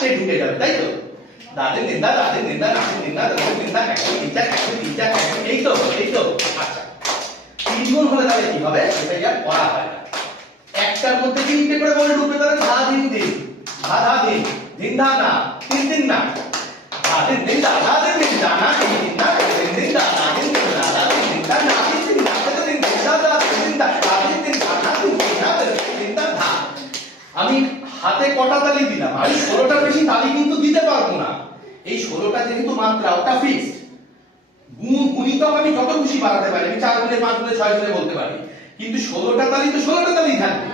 চারটে ঢুকে যাবে, তাই তো? দাদের নিন্দা দাদের নিন্দা দাদের নিন্দা দাদের নিন্দা একশো চার, একশো একশো এই তো এই তো আচ্ছা। তিন গুণ হলে তাহলে কি হবে? সেটাই আর পড়া হয় না। একটার মধ্যে তিনটে করে বলে ঢুকবে, তাহলে ধা দিন দিন। ধা ধা, দিন। দিন, ধা, না। তিন দিন না। ধা, দিন দিন দা ধা, দিন দিন দা না তিন দিন, না, দিন দিন দিন না দা দিন দিন দা না তিন দিন না দিন দিন দা দা দিন দিন দা দা দিন দিন দা না তিন দিন না তিন দিন দা ধা আমি হাতে কটা তালি দিলাম? আমি ষোলোটার বেশি তালি কিন্তু দিতে পারব না। এই ষোলোটা যেহেতু মাত্রা, ওটা ফিক্সড গুণ, গুণিতক আমি যত খুশি বাড়াতে পারি, আমি চার গুণে, পাঁচ গুণে, ছয় গুণে বলতে পারি। কিন্তু ষোলোটা তালি তো ষোলোটা তালি থাকবে।